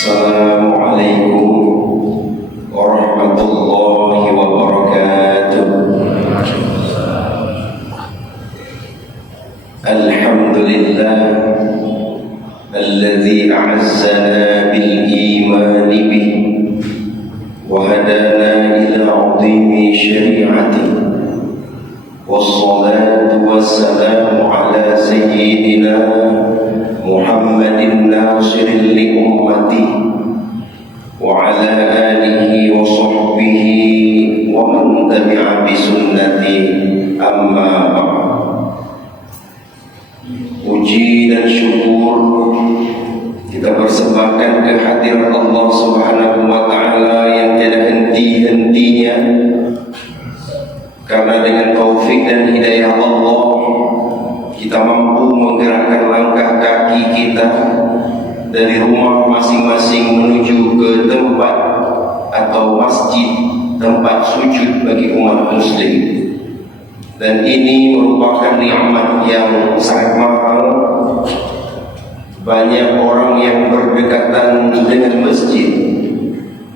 Assalamualaikum warahmatullahi wabarakatuh. Alhamdulillah alladzi a'azzana bil iman bih wa hadana ila 'azimi syari'ati. Wassalatu wassalamu ala sayyidina Muhammadin nasirin li ummati wa ala alihi wa sahbihi wa man tabi'a bi sunnati, amma ba'd. Puji dan syukur kita persembahkan kehadiran Allah Subhanahu wa taala yang tiada henti-hentinya, karena dengan taufik dan hidayah Allah kita mampu menggerakkan langkah kaki kita dari rumah masing-masing menuju ke tempat atau masjid, tempat sujud bagi umat muslim. Dan ini merupakan nikmat yang sangat mahal. Banyak orang yang berdekatan dengan masjid,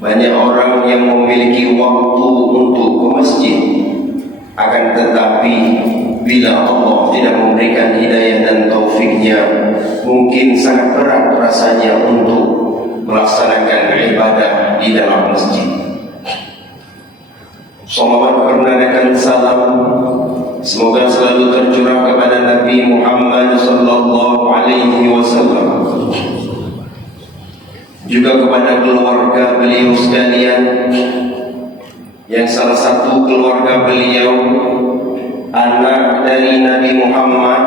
banyak orang yang memiliki waktu untuk ke masjid. Akan tetapi bila Allah tidak memberikan hidayah dan taufiknya, mungkin sangat berat rasanya untuk melaksanakan ibadah di dalam masjid. Salawat bernadakan salam semoga selalu tercurah kepada Nabi Muhammad sallallahu alaihi wasallam, juga kepada keluarga beliau sekalian, yang salah satu keluarga beliau anak dari Nabi Muhammad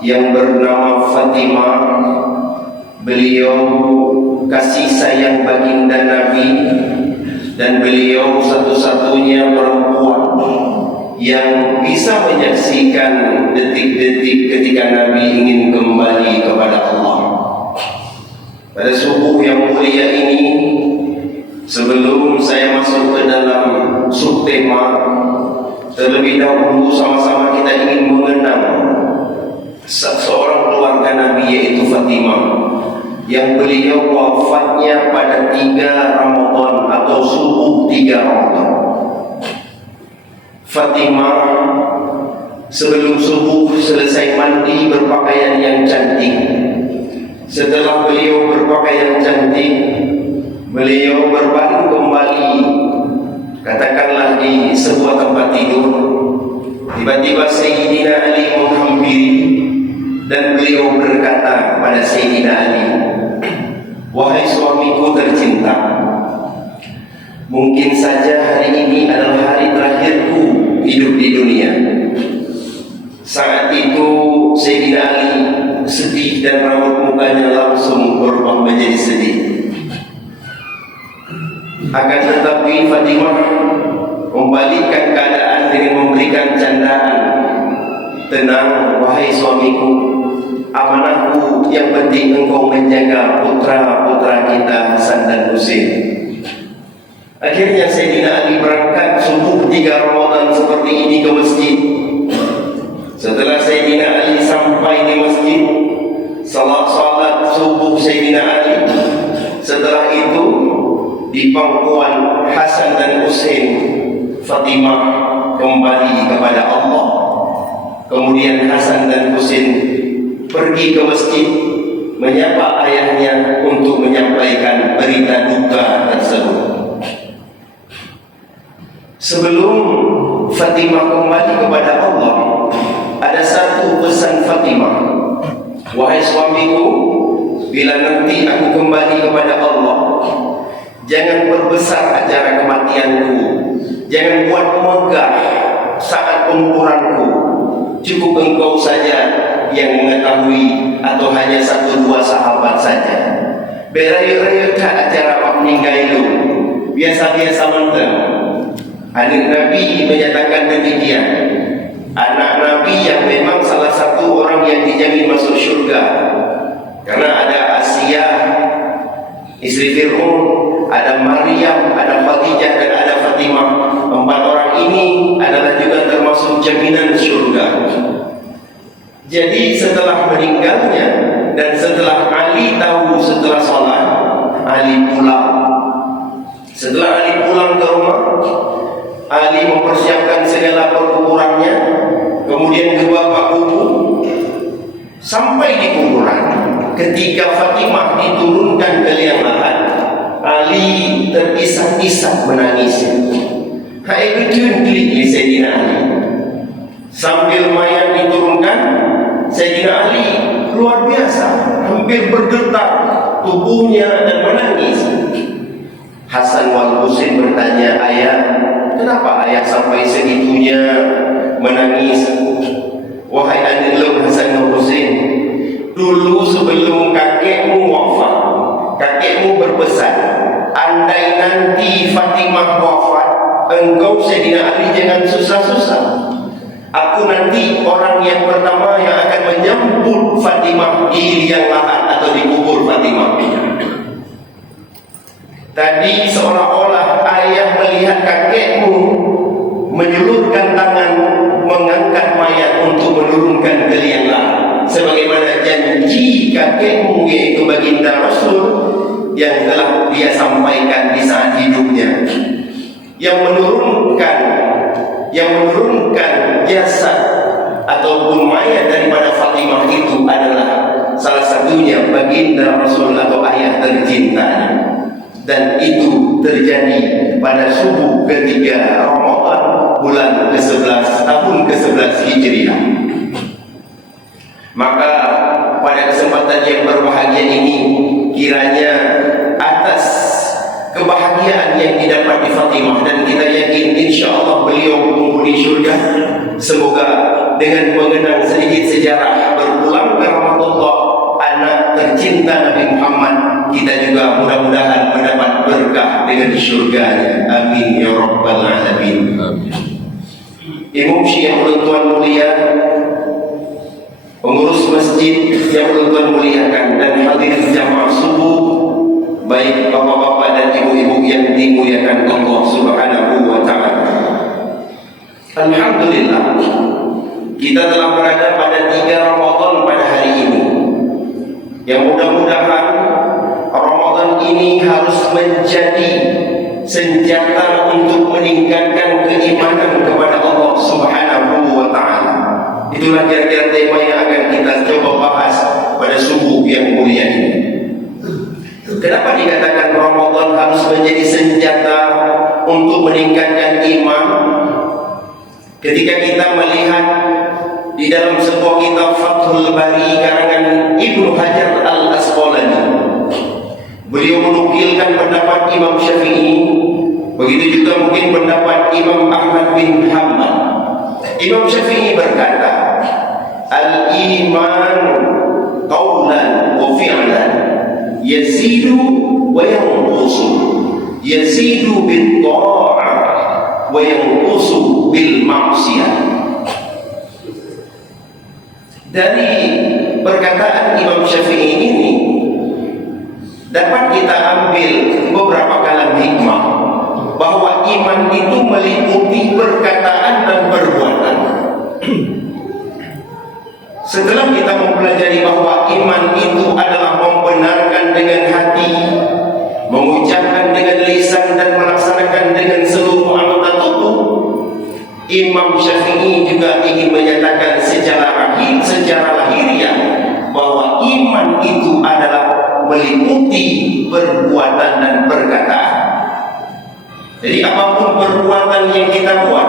yang bernama Fatimah. Beliau kasih sayang baginda Nabi, dan beliau satu-satunya perempuan yang bisa menyaksikan detik-detik ketika Nabi ingin kembali kepada Allah. Pada subuh yang mulia ini, sebelum saya masuk ke dalam subtema, terlebih dahulu sama-sama kita ingin mengenang seorang keluarga Nabi, yaitu Fatimah, yang beliau wafatnya pada 3 Ramadan atau subuh 3 Ramadan. Fatimah sebelum subuh selesai mandi berpakaian yang cantik. Setelah beliau berpakaian cantik, beliau berbaring kembali, katakanlah di sebuah tempat tidur. Tiba-tiba Sayyidina Ali menghampiri, dan beliau berkata kepada Sayyidina Ali, "Wahai suamiku tercinta, mungkin saja hari ini adalah hari terakhirku hidup di dunia." Saat itu Sayyidina Ali sedih dan raut mukanya langsung berubah menjadi sedih. Akan tetapi Fatimah membalikkan keadaan dengan memberikan candaan, "Tenang wahai suamiku, amanahku yang penting engkau menjaga putra-putra kita Hasan dan Husain." Akhirnya Sayyidina Ali berangkat subuh 3 Ramadan seperti ini ke masjid. Setelah Sayyidina Ali sampai di masjid, salat subuh Sayyidina Ali. Setelah itu di pangkuan Hasan dan Husain, Fatimah kembali kepada Allah. Kemudian Hasan dan Husain pergi ke masjid menyapa ayahnya untuk menyampaikan berita duka tersebut. Sebelum Fatimah kembali kepada Allah, ada satu pesan Fatimah, "Wahai suamiku, bila nanti aku kembali kepada Allah, jangan perbesar acara kematianku, jangan buat megah saat penguburanku. Cukup engkau saja yang mengetahui, atau hanya 1-2 sahabat saja. Berayu-rayu tak acara pak meninggal itu, biasa-biasa menteng." Anak Nabi menyatakan demikian. Anak Nabi yang memang salah satu orang yang dijamin masuk syurga, karena ada Asia istri Fir'aun, ada Maryam, ada Khadijah, dan ada Fatimah. 4 orang ini adalah juga termasuk jaminan syurga. Jadi setelah meninggalnya dan setelah Ali tahu setelah sholat, Sampai di kuburan, ketika Fatimah diturunkan ke liang lahat, Ali terisak-isak menangis. Hai kecun klik ni Sayyidina Ali. Sambil mayat diturunkan, Sayyidina Ali luar biasa, hampir bergetar tubuhnya dan menangis. Hasan wal Husain bertanya, ayah, kenapa ayah sampai segitunya menangis? Wahai adik Hasan wal Husain, dulu sebelum kakekmu wafat, kakekmu berpesan, andai nanti Fatimah wafat, engkau Sayyidina Ali jangan susah-susah. Aku nanti orang yang pertama yang akan menyambut Fatimah di liang lahat atau di kubur Fatimah. Tadi seolah-olah ayah melihat kakekmu menjulurkan tangan mengangkat mayat untuk menurunkan ke liang lahat, sebagaimana janji kakekmu yaitu baginda Rasul yang telah dia sampaikan di saat hidupnya, yang menurunkan jasad ataupun mayat daripada Fatimah itu adalah salah satunya baginda Rasul atau ayah tercintanya. Dan itu terjadi pada subuh ketiga Ramadan bulan ke-11 tahun ke-11 Hijriah. Maka pada kesempatan yang berbahagia ini, kiranya atas kebahagiaan yang didapat di Fatimah, dan kita yakin insya-Allah beliau penghuni syurga, semoga dengan mengenang sedikit sejarah berpulang ke rahmatullah anak tercinta Nabi Muhammad, kita juga mudah-mudahan mendapat berkah dengan syurganya. Amin ya rabbal alamin. Imam Syekh Tuan mulia, pengurus masjid yang Tuan muliakan, dan hadirin jamaah subuh, baik bapak-bapak dan ibu-ibu yang dimuliakan Allah Subhanahu wa ta'ala. Alhamdulillah, kita telah berada pada 3 Ramadan pada hari ini, yang mudah-mudahan Ramadan ini harus menjadi senjata untuk meningkatkan keimanan kepada Allah Subhanahu wa ta'ala. Itulah kira-kira tema yang akan kita coba bahas pada subuh yang mulia ini. Kenapa dikatakan Ramadan harus menjadi senjata untuk meningkatkan iman? Ketika kita melihat di dalam sebuah kitab Fathul Bari karangan Ibnu Hajar Al-Asqalani, beliau menukilkan pendapat Imam Syafi'i, begitu juga mungkin pendapat Imam Ahmad bin Hanbal. Imam Syafi'i berkata, al-iman qawlan wa fi'lan yazidu wa yanqusu, yazidu bil ta'ah wa yanqusu bil ma'siyah. Dari perkataan Imam Syafi'i ini dapat kita ambil beberapa kalam hikmah, bahwa iman itu meliputi perkataan dan perbuatan. Setelah kita mempelajari bahwa iman itu adalah membenarkan dengan hati, mengucapkan dengan lisan, dan melaksanakan dengan seluruh anggota tubuh, Imam Syafi'i juga ingin menyatakan secara lahiriah bahwa iman itu adalah meliputi perbuatan dan perkataan. Jadi apapun perbuatan yang kita buat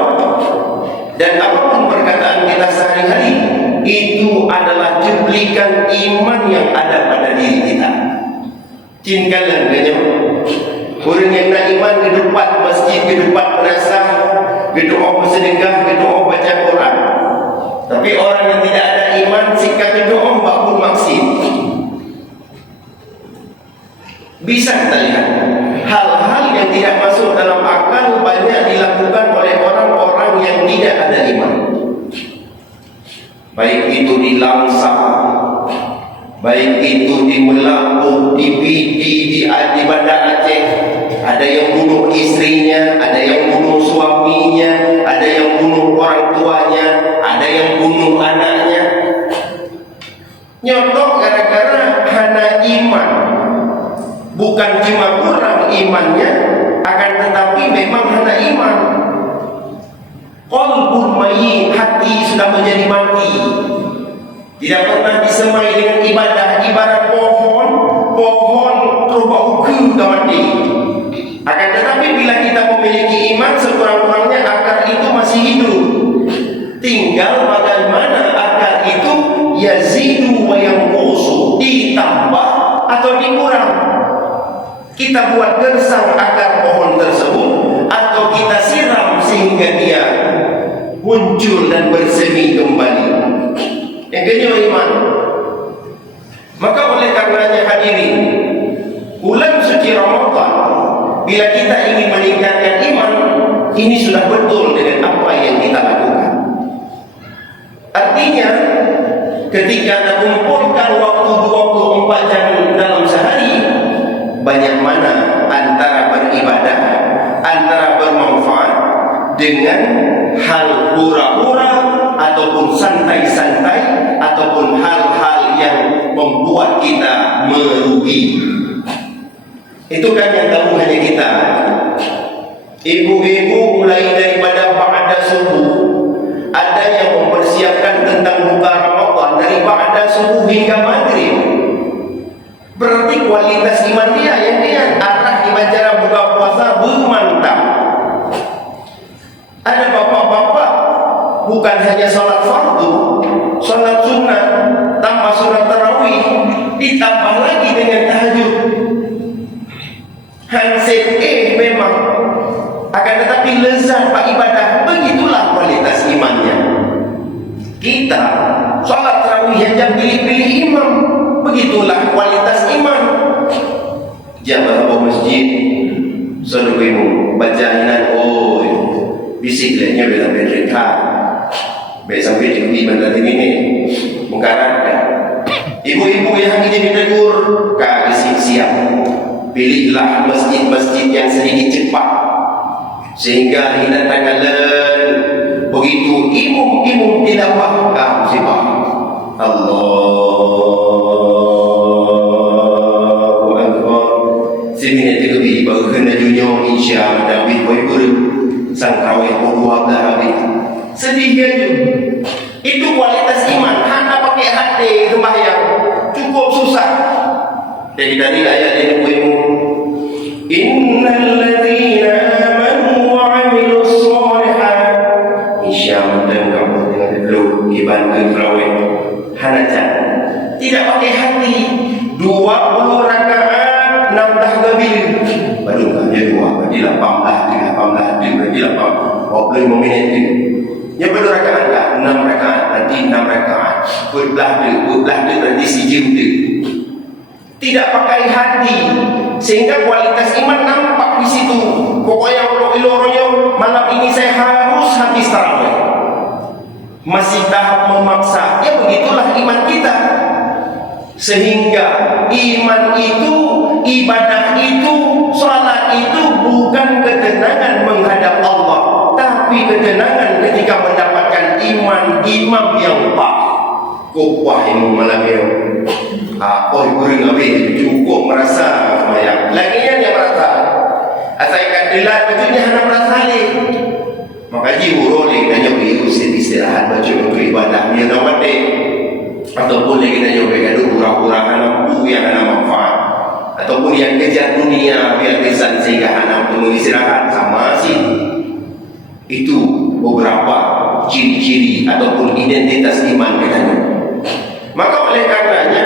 dan apapun perkataan kita sehari-hari, itu adalah cuplikan iman yang ada pada diri kita. Cinkalan kanya orang yang nak iman ke depan masjid, ke depan penasah, ke doa bersedekah, ke doa baca Quran. Tapi orang yang tidak ada iman, sikap ke doa pun maksud. Bisa kita lihat hal-hal yang tidak masuk dalam akal banyak dilakukan oleh orang-orang yang tidak ada iman. Baik itu di Langsa, baik itu di Melampung, di Pidi, di Banda Aceh. Ada yang bunuh istrinya, ada yang bunuh suaminya, ada yang bunuh orang tuanya, ada yang bunuh anaknya. Nyodok gara-gara hana iman. Bukan cuma kurang imannya, akan tetapi memang hana iman. Qalbun mayyit, hati sudah menjadi mati. Tidak pernah disemai dengan ibadah. Ibarat pohon rubah kamati. Akan tetapi bila kita memiliki iman, sekurang-kurangnya akar itu masih hidup. Tinggal bagaimana akar itu yazidu wa yanqusu, ditambah atau dikurang. Kita buat gersang akar pohon tersebut, atau kita siram sehingga dia muncul dan bersemi kembali. Yang kedua, iman. Maka oleh karenanya hadirin, bulan suci Ramadan, bila kita ingin meningkatkan iman, ini sudah betul dengan apa yang kita lakukan. Artinya, ketika Anda kumpulkan waktu 24 jam dalam sehari, banyak mana antara beribadah, antara bermanfaat dengan hal hura-hura ataupun santai-santai, ataupun hal-hal yang membuat kita merugi. Itu kan yang tahu hanya kita. Ibu-ibu mulai daripada ba'da subuh, ada yang mempersiapkan tentang buka Ramadan dari ba'da subuh hingga maghrib. Berarti kualitas iman dia yang dia arah di cara buka puasa bermantap. Ada bapak-bapak bukan hanya sholat fardu, sholat sunnah, tambah sholat tarawih, ditambah lagi dengan tahajud. Handset memang, akan tetapi lezat pak ibadah. Begitulah kualitas imannya. Kita sholat tarawih yang pilih-pilih imam, begitulah kualitas iman. Jamaah masjid, saudaramu baca inan, bisikletnya bela mereka. Sampai di bandar ini mengkarat. Ibu-ibu yang ingin ditegur, kagak siap. Pilihlah masjid-masjid yang sedikit cepat, sehingga hilang tangalan. Begitu imum tidak paham sibah. Allahu Akbar. Seminit lebih baru kena junyo insya Allah David boy sang raweh puluh habis. Sedih aja. Itu kualitas iman. Hanya pakai hati sembahyang cukup susah. Jadi dari ayat ini ilmu, innal ladzina amanu wa 'amilus shalihat, insyaallah dan kamu dengan dulu iban kerawih hanajan. Tidak pakai hati. 20 rakaat 16 gabil. Baru hanya 2 di 18 menit. Ya baru rakaat lah 6 rakaat, nanti 6 rakaat. Belah tu nanti sijim tu. Tidak pakai hati, sehingga kualitas iman nampak di situ. Pokoknya iloronya malam ini saya harus habis tarawih. Masih tahap memaksa. Ya begitulah iman kita. Sehingga iman itu, ibadah itu, salat itu bukan ketenangan menghadap Allah, tapi ketenangan ketika mendapatkan imam yang pak. Kuah ilmu malam ini. Gurung habis cukup merasa semayang. Lagi yang merasa asaikan dilat bajunya hanya merasa leh. Maka jiwa leh nanya pergi istirahat baju untuk ibadah dia dapat deh. Ataupun lagi nanya pergi kurang-kurang lampu yang hanya manfaat, ataupun yang kejar dunia biar kesan sehingga hanya untuk istirahat. Sama sih. Itu beberapa ciri-ciri ataupun identitas iman katanya. Maka oleh karenanya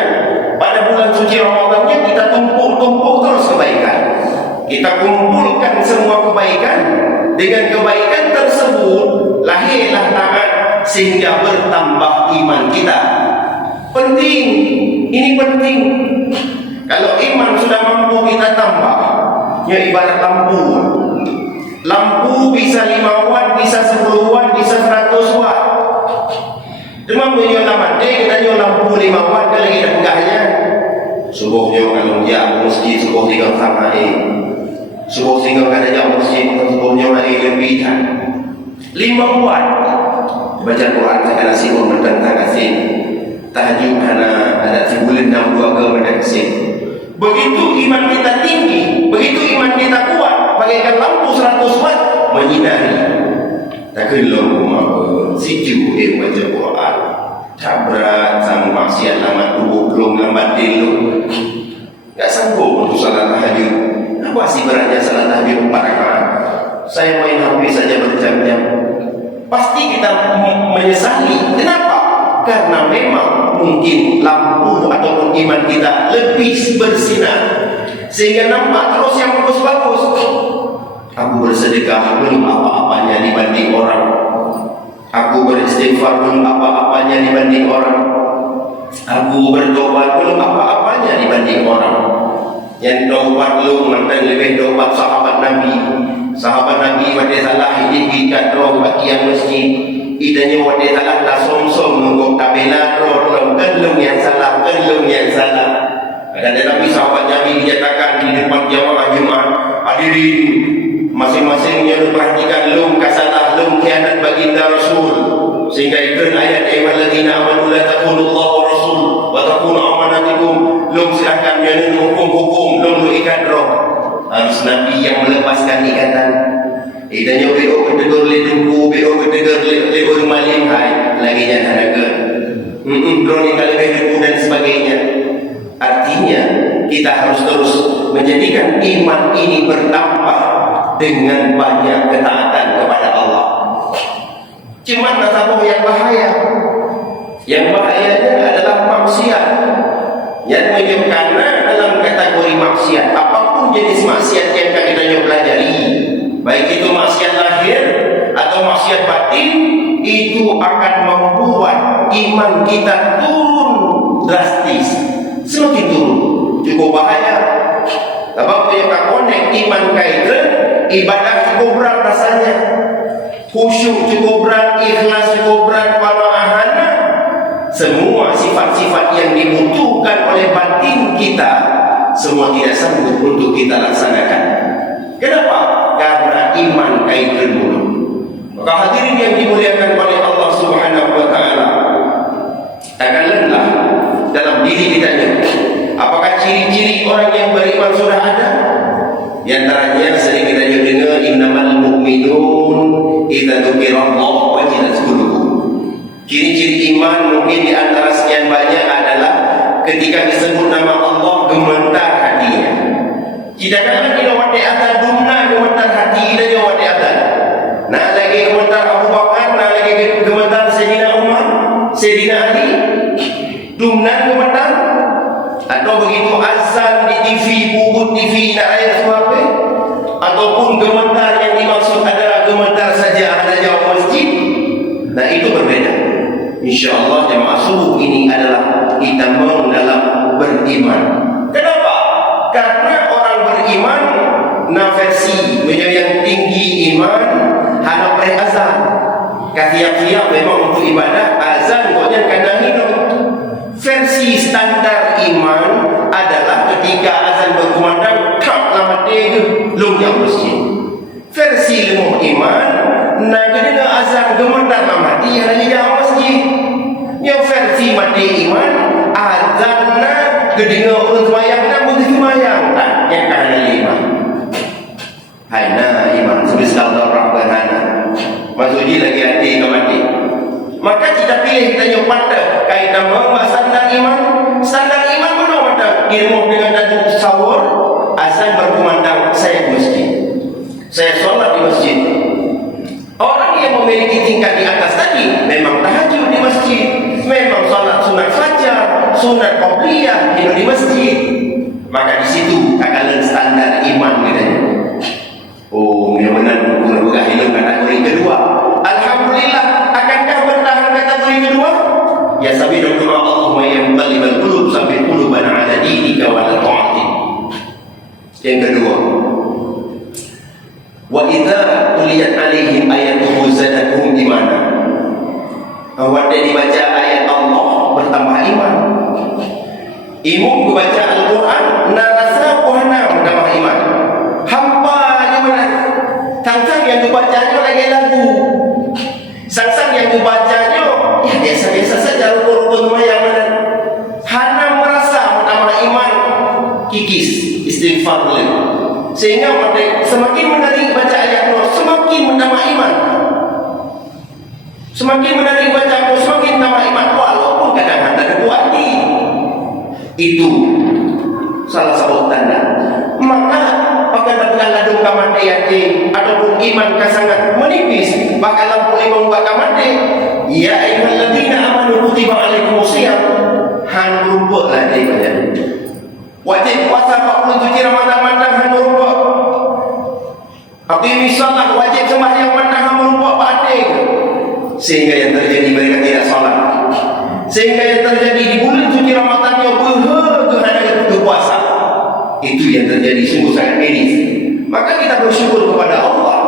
pada bulan suci Ramadannya kita tumpuk terus kebaikan. Kita kumpulkan semua kebaikan. Dengan kebaikan tersebut lahirlah taat sehingga bertambah iman kita. Penting, ini penting. Kalau iman sudah mampu kita tambah, ya ibarat lampu. Lampu bisa 5 watt, bisa 10 watt, bisa 100 watt. Cuma punya nama kita jual lampu 5 watt kalau kita pegahnya. Subuhnya kalau dia mesti subuh 3 sama subuh 3 kada jauh mesti subuhnya lagi lebih kan 5 watt. Baca Quran saya kasih tentang kasih tahajud ada sebulan 62 ke pada kasih. Begitu iman kita tinggi, begitu iman kita kuat, bagaikan lampu 100 watt menyinari. Tak kelong rumah situ baca Quran. Cabrat sang maksiat lama tubuh belum lambat dulu. Gak sanggup untuk salat tahajud. Apa sih beratnya salat tahajud 4 rakaat? Saya main HP saja berjam-jam. Pasti kita menyesali. Kenapa? Karena memang mungkin lampu ataupun iman kita lebih bersinar, sehingga nampak terus yang bagus-bagus. Aku bersedekah belum apa-apanya dibanding orang. Aku beristighfar belum apa-apanya dibanding orang. Aku bertobat belum apa-apanya dibanding orang. Yang tobat belum mantan lebih tobat sahabat Nabi. Sahabat Nabi pada salah ini kita roh bagian masjid. Idanya pada salah dah som-som nunggu tabela roh kelung yang salah, kelung yang salah. Dan Nabi sahabat Nabi dinyatakan di depan jamaah Jumat, hadirin masing-masingnya perhatikan lum kasalah lum khianat baginda Rasul, sehingga ikut ayat ayyuhalladzina amanu la taqunullaha wa rasul wa taqunu amanatikum. Lum silakan menurut hukum-hukum lum lu ikat roh. Harus Nabi yang melepaskan ikatan. Idanya beo berdegur le dengku, beo berdegur le urmalim hai lagi nya haraga. Drone kalau lebih dan sebagainya. Artinya kita harus terus menjadikan iman ini bertambah dengan banyak ketaatan kepada Allah. Cuma nasabah yang bahaya. Yang bahayanya adalah maksiat. Yang menyebabkan dalam kategori maksiat, apapun jenis maksiat yang kita pelajari, baik itu maksiat lahir atau maksiat batin, itu akan membuat iman kita turun drastis, semakin turun. Cukup bahaya. Sebab yang tak connect iman kita, ibadah cukup berat rasanya, khusyuk cukup berat, ikhlas cukup berat, pemahaman. Semua sifat-sifat yang dibutuhkan oleh batin kita semua tidak sanggup untuk kita laksanakan. Kenapa? Karena iman kaitan dulu. Maka hadirin yang dimuliakan oleh Allah Subhanahu wa taala, takkan lelah dalam diri kita ini. Apakah ciri-ciri orang yang beriman sudah ada? Di antaranya sering kita dengar innamal mu'minun idza dzukirallahu wajilat qulubuhum. Ciri-ciri iman mungkin di antara sekian banyak adalah ketika disebut nama Allah gemetar hatinya. Tidak kala kita wadi ada dumna gemetar hati dan wadi ada. Nah lagi gemetar Abu Bakar, nah lagi gemetar Sayyidina Umar, Sayyidina Ali. Dumna gemetar atau begitu azan di TV, bubut TV nak ayat suara, ataupun gemetar yang dimaksud adalah gemetar saja ada jauh masjid. Nah itu berbeda. InsyaAllah jemaah subuh ini adalah kita dalam beriman. Kenapa? Karena orang beriman na versi yang tinggi iman hana pre azan. Katiap-tiap memang untuk ibadah azan pokoknya kadang hidup. Versi standar iman adalah ketika azan berkumandang tak lama deh lum yang masjid. Versi ilmu iman na ketika azan gemetar lama dia hanya jauh masjid. Yang versi mati iman azanna kedengar orang sembahyang nak boleh sembahyang tak yang kahana iman. Haina iman sebesar rabbana. Maksudnya lagi hati ke mati. Maka kita pilih kita nyopata kaitan bahawa standar iman. Standar iman mana ada ilmu dengan dadu sahur, azan berkumandang saya di masjid. Saya solat di masjid. Orang yang memiliki tingkat di atas tadi memang tahajud di masjid, memang salat sunat fajar, sunat qabliyah di masjid. Maka di situ akan standar iman kita. Oh, mudah-mudahan bukan hilang kategori kedua. Alhamdulillah, akankah bertahan kategori kedua? Ya sabi doa Allahumma yanqalibal qulub sampai quluban ala dinika wa ala ta'atik. Yang kedua, wa idza tuliyat alaihim ayatuhu zadatuhum imana. Bahwa dia dibaca ayat Allah bertambah iman. Imu membaca Al-Quran narasa wahna bertambah iman. Hampa aja mana? Tang-tang yang dibacanya lagi lagu. Sang-sang yang dibacanya ya biasa-biasa saja rukun-rukun yang mana. Hana merasa bertambah iman kikis istighfar boleh. Sehingga semakin menarik baca ayat Allah, semakin menambah iman. Semakin menarik baca Allah, semakin tambah iman. Walaupun pun kadang ada buat ni. Itu salah satu tanda. Maka akan ladung kamande yakin ataupun iman ka sangat menipis bakalan boleh membuat kamande. Ya ayyuhalladzina amanu kutiba alaikumusiyam han rupa lah dia kata. Wajib puasa 47 Ramadan mandang han rupa. Tapi misalnya wajib sembahyang mandang han rupa badai. Sehingga yang terjadi mereka tidak salat. Sehingga yang terjadi di bulan suci Ramadan yang berhenti puasa. Itu yang terjadi sungguh sangat medis. Maka kita bersyukur kepada Allah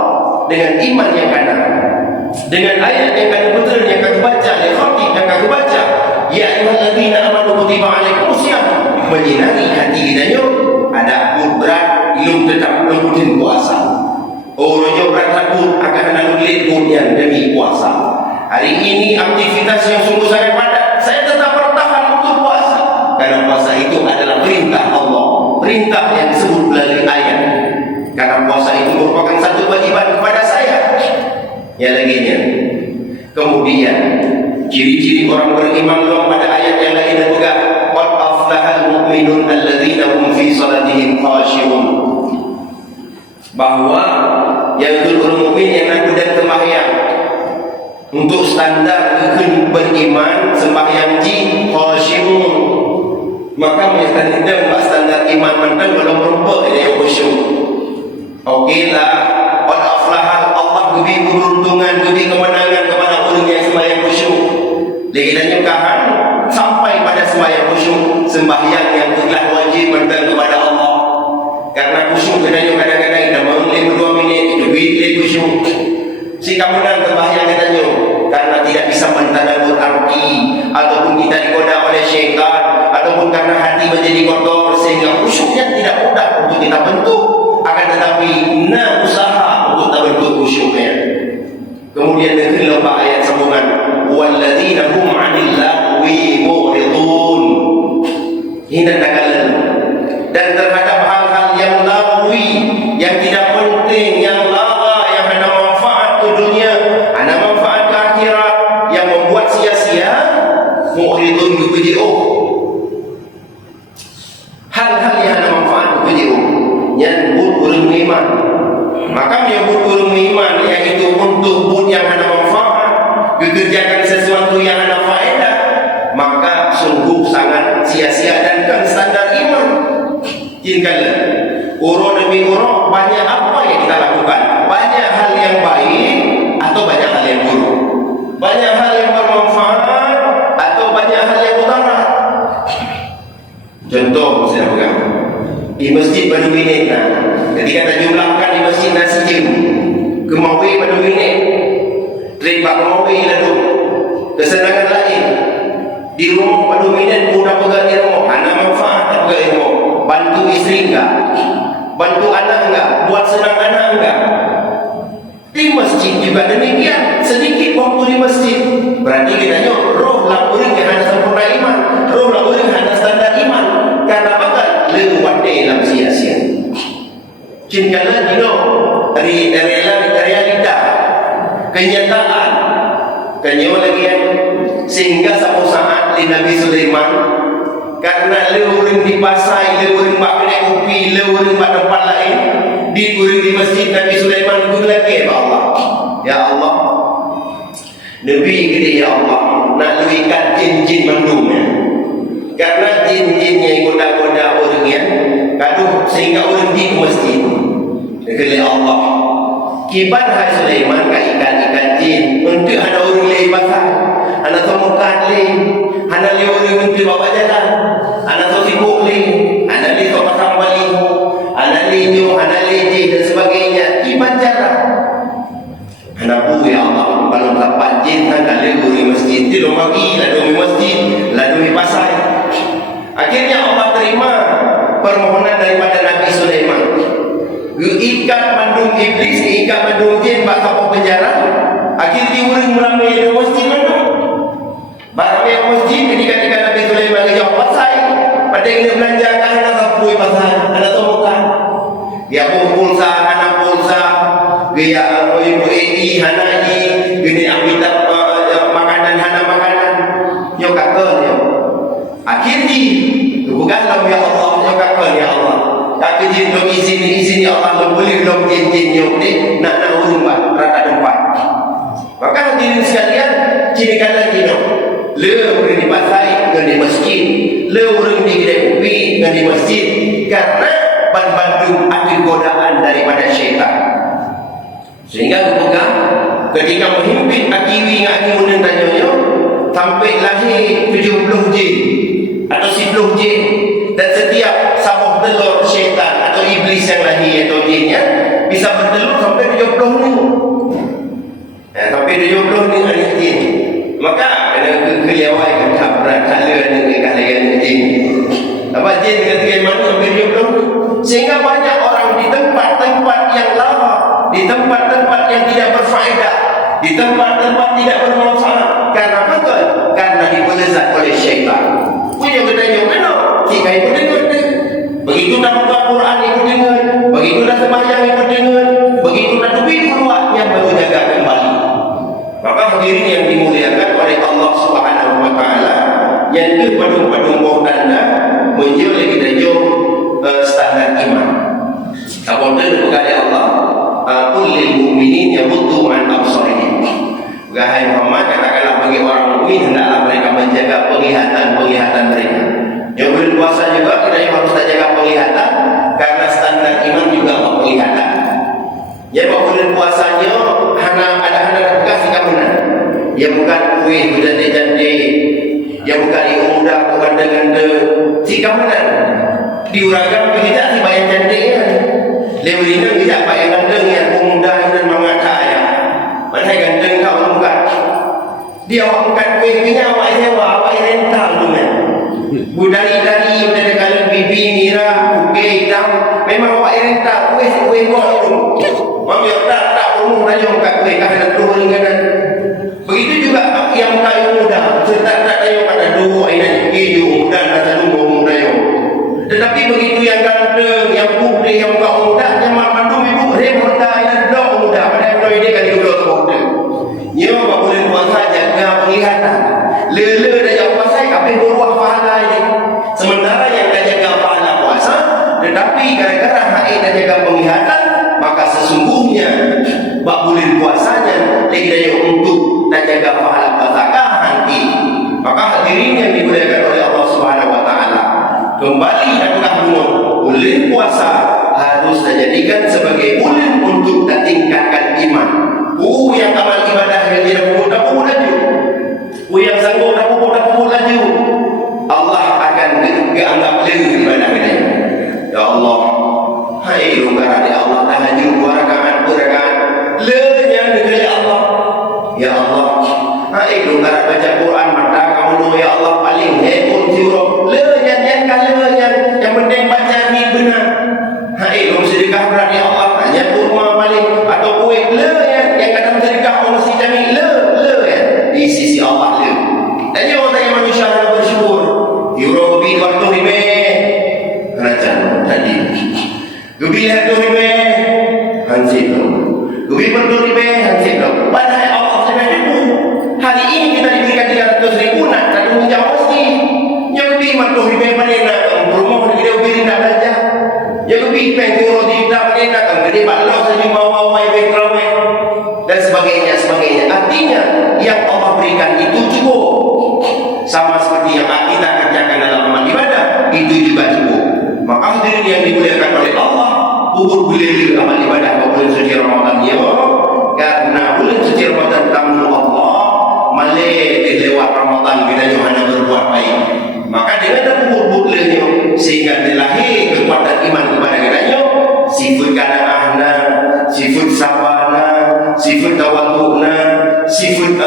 dengan iman yang kena, dengan ayat yang kena betul yang kena baca, yang khatib yang kena baca. Ya ayyuhalladzina amanu kutiba alaikumusiyam, menyinari hati kita nyo ada berat ilmu tetap lembutin puasa. Orangnya berat takut akan lalu yang demi puasa. Hari ini aktivitas yang sungguh sangat padat, saya tetap bertahan untuk puasa karena puasa itu adalah perintah Allah, perintah yang disebut melalui ayat. Karena puasa itu merupakan satu kewajiban kepada saya. Ya laginya. Kemudian ciri-ciri orang beriman dalam pada ayat yang lain dan juga qad aflahal mu'minun alladzina hum fi salatihim khashi'un. Bahwa yang orang mukmin yang nak dan sembahyang untuk standar kekun beriman sembahyang ji khashi'un. Maka menyatakan dia standar iman mentang belum merupakan dia khusyuk. Okeylah, qad aflahal, Allah beri keberuntungan, beri kemenangan kepada orang yang sembahyang khusyuk. Lagi dan nyukahan sampai pada sembahyang khusyuk, sembahyang yang telah wajib mentang kepada Allah. Karena khusyuk katanya kadang-kadang kita mengelim 2 minit itu bilik khusyuk. Si kemenang sembahyang katanya karena tidak bisa mentadabbur arti ataupun kita digoda oleh syaitan ataupun karena hati menjadi kotor sehingga khusyuknya tidak mudah untuk kita bentuk. Akan tetapi nak usaha untuk terbentuk khusyuknya. Kemudian dengan lomba ayat sambungan walladzina hum 'anil lagwi mu'ridun. Hina takallal dan terhadap hal-hal yang lagwi yang tidak penting, yang laga, yang hanya manfaat ke dunia, hanya manfaat ke akhirat, yang membuat sia-sia, mu'ridun yubidi'u. Hal-hal yang hanya manfaat yubidi'u yang orang beriman. Maka menyebut orang beriman iaitu untuk bud yang ada manfaat, dikerjakan sesuatu yang ada faedah, maka sungguh sangat sia-sia dan kan standar iman. Jinkanlah urut demi urut banyak apa yang kita lakukan, banyak hal yang baik atau banyak hal yang buruk, banyak hal yang bermanfaat atau banyak hal yang mudarat. Contoh saya pegang di masjid pada minit ketika kita jumlahkan di masjid nasi jem kemawi pada minit terima kemawi lalu kesenangan lain di rumah pada minit mudah pegang ilmu anak manfaat tak pegang ilmu bantu isteri enggak, bantu anak enggak, buat senang anak enggak. Di masjid juga demikian, sedikit waktu di masjid berarti kita nyok roh lah orang yang ada sempurna iman, roh lah orang yang ada standar iman. Karena bakal lewat dalam sia-sia. Cintalah dari realita, kenyataan, kenyawa lagi yang sehingga satu saat di Nabi Sulaiman karena leuring di pasai, leuring bak kedai kopi, leuring bak tempat lain, di masjid Nabi Sulaiman itu lagi ya Allah. Ya Allah, Nabi gede ya Allah, nak luikan jin-jin mandungnya. Karena jin-jin yang goda-goda orangnya kaduh sehingga orang di masjid oleh Allah kibat hai Sulaiman ka ikan-ikan jin untuk ada orang lain pasal anak temukan lain anak lihat orang untuk bawa jalan anak tu sibuk lain anak lihat tu pasang baliho anak linyo anak lejeh dan sebagainya kibat jalan anak bu ya Allah kalau dapat jin tak ada orang masjid di rumah lagi lalu di masjid lalu di pasar. Akhirnya Allah terima permohonan daripada Nabi Sulaiman. Ikat mandung iblis, ikat mandung jin bak kapal penjara. Akhirnya orang meramai di masjid mandung. Baramai masjid ketika Nabi Sulaiman jawab pasai. Pada kena belanja kan anak kapui pasai, anak temukan. Dia pulsa, anak pulsa. Dia ibu hanai, gini ambil makanan hana makanan. Yo kata Galau ya Allah, ya kakak ya Allah. Kaki jin dong izin ya Allah, lo boleh dong jin nyok ni nak urung rata tempat. Maka hadirin sekalian, cini kata jino, le urung di pasai dengan di masjid, le urung di kedai kopi dengan di masjid, karena bantu akhir godaan daripada syaitan. Sehingga kepegang ketika menghimpit akiwi ngaki munen tanyonyo sampai lahir 70 jin atau 10 jin, dan setiap sabuh telur syaitan atau iblis yang lahir atau jinnya bisa bertelur sampai 70 ni. Sampai 70 ni anak jin. Maka kena keliawai kata berat kala ni kalian jin. Apa jin ketika mana sampai 70 ni. Sehingga banyak orang di tempat-tempat yang lama, di tempat-tempat yang tidak berfaedah, di tempat-tempat tidak bermanfaat. Karena apa? Karena dipelezat oleh syaitan. Punya kedai mana? Jika ikut dengar dia. Begitu dah buka Quran ikut dengar, begitu dah sembahyang ikut dengar, begitu dah duit keluarnya baru jaga kembali. Maka hadirin yang dimuliakan oleh Allah Subhanahu wa taala, yang ke padung-padung bawah tanda menjual kita standar iman. Apabila berkata Allah, qul lil mu'minin yaghuddu an absarihim. Wahai Muhammad, katakanlah bagi orang mukmin hendaklah mereka menjaga penglihatan mereka. Yang berpuasa juga kita harus jaga penglihatan, karena standar iman juga penglihatan. Ya, apabila puasanya ada tugas di kamunan. Ya bukan kuih berjande-jande, ya bukan diumudah bukan ganda-ganda. Si kamunan diurangkan tidak si bayang jandenya. Lewina tidak bayang gandanya, umudah dan mengata ayah. Mana gandeng kau bukan? Dia bukan kuih punya awak sewa, awak rental tu kan. Budari-dari dari kalian bibi mira, buke hitam, memang awak rental kuih buat tu. Mami tak umum tayung kat kuih kahana turun kanan. Begitu juga yang kayu muda, serta tak tayung pada dua ini hijau dan rasa lumbu muda yo. Tetapi begitu yang ganteng, yang putih, yang kau muda, yang mandu ibu remuda yang dok muda, pada doi dia kan duduk muda. Nyo apa boleh puasa jaga penglihatan. Lele dah yang puasa kabeh berbuah pahala ini. Sementara yang dah jaga pahala puasa, tetapi gara-gara haid dah jaga penglihatan, maka sesungguhnya bak bulan puasanya lagi daya untuk nak jaga pahala puasakah nanti. Maka hadirin yang dimuliakan oleh Allah Subhanahu wa taala, kembali adalah bulan puasa harus dijadikan sebagai bulan untuk tingkatkan iman. Yang amal ibadah yang tidak pupuk laju, yang sanggup dah pupuk laju, Allah akan dianggap lagi ibadah kita. Ya Allah, hai rungkara ya Allah, tahajud 2 rakaat lenya negeri Allah. Ya Allah, hai rungkara baca Quran mata kamu ya Allah paling heboh juro lenya yang yang penting baca ni benar. Hai rung sedekah berat ya Allah, hanya kurma paling atau kuih lenya yang kadang sedekah orang mesti jami ya di sisi Allah le. Dan dia orang yang manusia yang bersyukur. Euro bi waktu ribe kerajaan tadi. Gubi hatu ribe hansip tu. Gubi berdua ribe hansip tu. Padahal Allah SWT hari ini kita diberikan 300,000 nak tanggung jawab mesti. Yang gubi matuh ribe panena rumah kita gubi nak belajar. Yang gubi pengkuro tidak panena kan gede balok saja mau background dan sebagainya. Artinya yang Allah berikan itu cukup. Sama seperti yang kita kerjakan dalam amal ibadah, itu juga cukup. Maka hadirin yang dimuliakan oleh Allah, kubur bila amal ibadah bulan suci Ramadan ya. Karena bulan suci Ramadan tamu Allah, malih lewat Ramadan kita hanya berbuat baik. Maka dengan kubur bulannya sehingga dilahir kekuatan iman kepada kita. Sifat kanaahna, sifat sabana, sifat tawadukna, sifat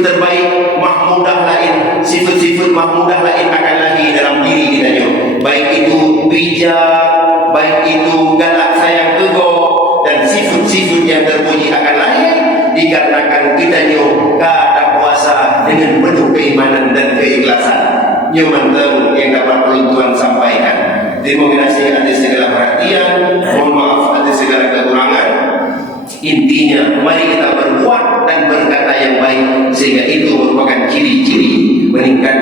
terbaik mahmudah lain, sifat mahmudah lain akan lahir dalam diri kita. Baik itu bijak, baik itu galak sayang teguh, dan sifat-sifat yang terpuji akan lahir dikarenakan kita kada puasa dengan penuh keimanan dan keikhlasan. Mantap yang dapat Tuhan sampaikan. Terima kasih atas segala perhatian, mohon maaf atas segala kekurangan. Intinya mari kita berbuat dan berkata yang baik, sehingga itu merupakan ciri-ciri meningkat